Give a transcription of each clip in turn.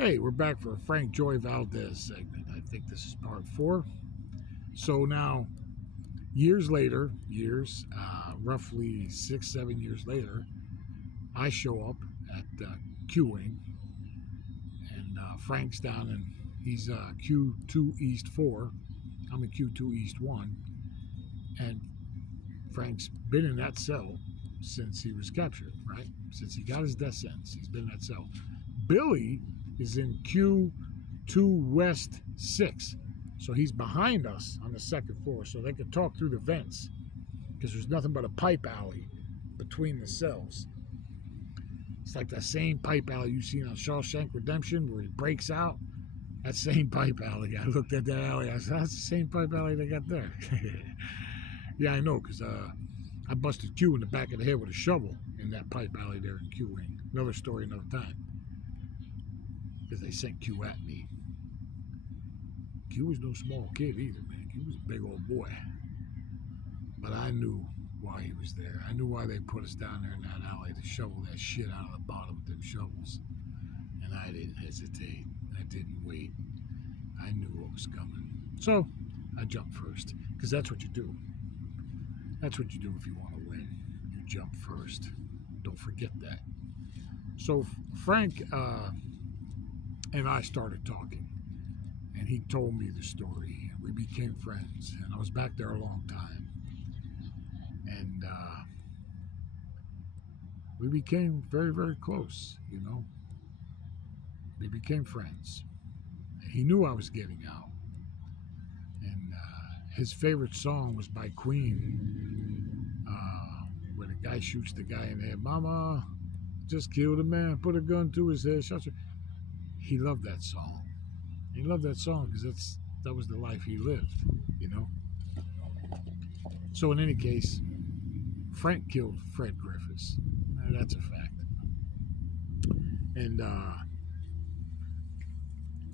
Hey, we're back for a Frank Joy Valdez segment. I think this is part 4. So now, years later, roughly 6-7 years later, I show up at Q-Wing, and Frank's down in, he's Q2 East 4. I'm in Q2 East 1, and Frank's been in that cell since he was captured, right? Since he got his death sentence, he's been in that cell. Billy is in Q2 West 6. So he's behind us on the second floor, so they could talk through the vents because there's nothing but a pipe alley between the cells. It's like that same pipe alley you've seen on Shawshank Redemption where he breaks out. That same pipe alley. I looked at that alley. I said, that's the same pipe alley they got there. Yeah, I know, because I busted Q in the back of the head with a shovel in that pipe alley there in Q-Wing. Another story, another time. Because they sent Q at me. Q was no small kid either, man. Q was a big old boy. But I knew why he was there. I knew why they put us down there in that alley to shovel that shit out of the bottom of them shovels. And I didn't hesitate. I didn't wait. I knew what was coming. So, I jumped first. Because that's what you do. That's what you do if you want to win. You jump first. Don't forget that. So, Frank and I started talking. And he told me the story. We became friends. And I was back there a long time. And we became very, very close, you know. We became friends. He knew I was getting out. And his favorite song was by Queen, where the guy shoots the guy in the head. Mama, just killed a man, put a gun to his head. Shut your... He loved that song. He loved that song because that was the life he lived, you know. So in any case, Frank killed Fred Griffiths. That's a fact. And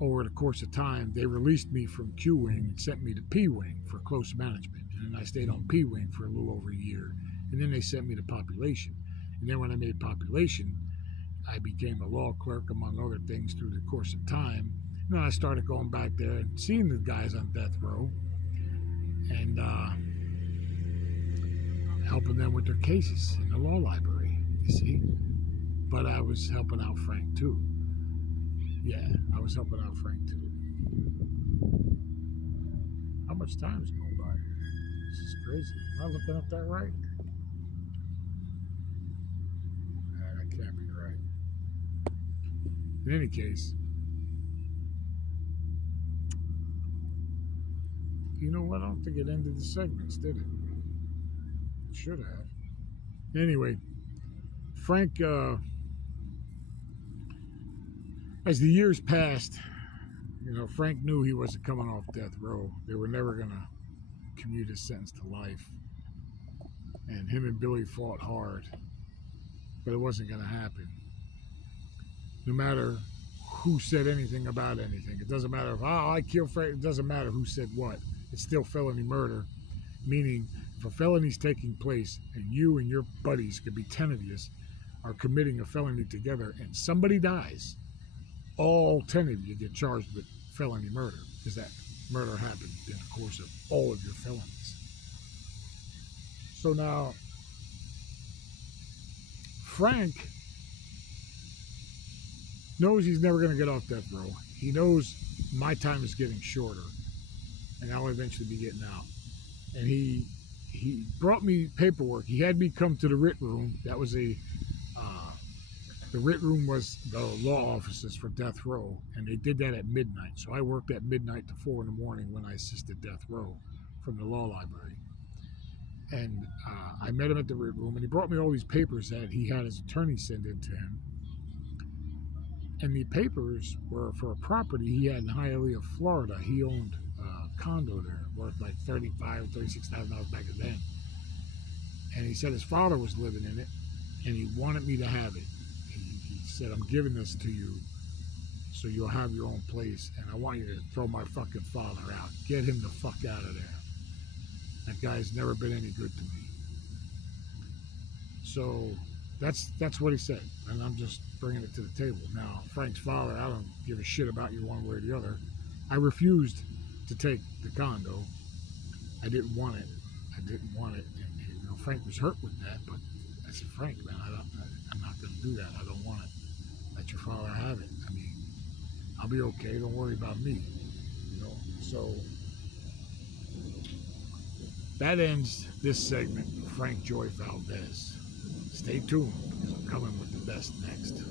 over the course of time, they released me from Q-Wing and sent me to P-Wing for close management. And then I stayed on P-Wing for a little over a year. And then they sent me to Population. And then when I made Population, I became a law clerk, among other things, through the course of time. And then I started going back there and seeing the guys on death row and helping them with their cases in the law library, you see. But I was helping out Frank too. Yeah, I was helping out Frank too. How much time is going by here? This is crazy. Am I looking up that right? Nah, that can't be right. In any case, you know what? I don't think it ended the segments, did it? It should have. Anyway, Frank, as the years passed, you know, Frank knew he wasn't coming off death row. They were never going to commute his sentence to life. And him and Billy fought hard, but it wasn't going to happen. No matter who said anything about anything. It doesn't matter if, I killed Frank. It doesn't matter who said what. It's still felony murder, meaning if a felony's taking place and you and your buddies, could be 10 of you, are committing a felony together and somebody dies, all 10 of you get charged with felony murder because that murder happened in the course of all of your felonies. So now, Frank knows he's never going to get off death row. He knows my time is getting shorter and I'll eventually be getting out. And he brought me paperwork. He had me come to the writ room. That was the writ room was the law offices for death row, and they did that at midnight. So I worked at midnight to 4 in the morning when I assisted death row from the law library. And I met him at the writ room, and he brought me all these papers that he had his attorney send in to him. And the papers were for a property he had in Hialeah, Florida. He owned a condo there worth like $35,000, $36,000 back then. And he said his father was living in it, and he wanted me to have it. He said, I'm giving this to you so you'll have your own place, and I want you to throw my fucking father out. Get him the fuck out of there. That guy's never been any good to me. So that's what he said. And I'm just bringing it to the table. Now, Frank's father, I don't give a shit about you one way or the other. I refused to take the condo. I didn't want it. And Frank was hurt with that, but I said, Frank, man, I'm not going to do that. I don't want it. Let your father have it. I mean, I'll be okay. Don't worry about me. So that ends this segment of Frank Joy Valdez. Stay tuned, because I'm coming with the best next.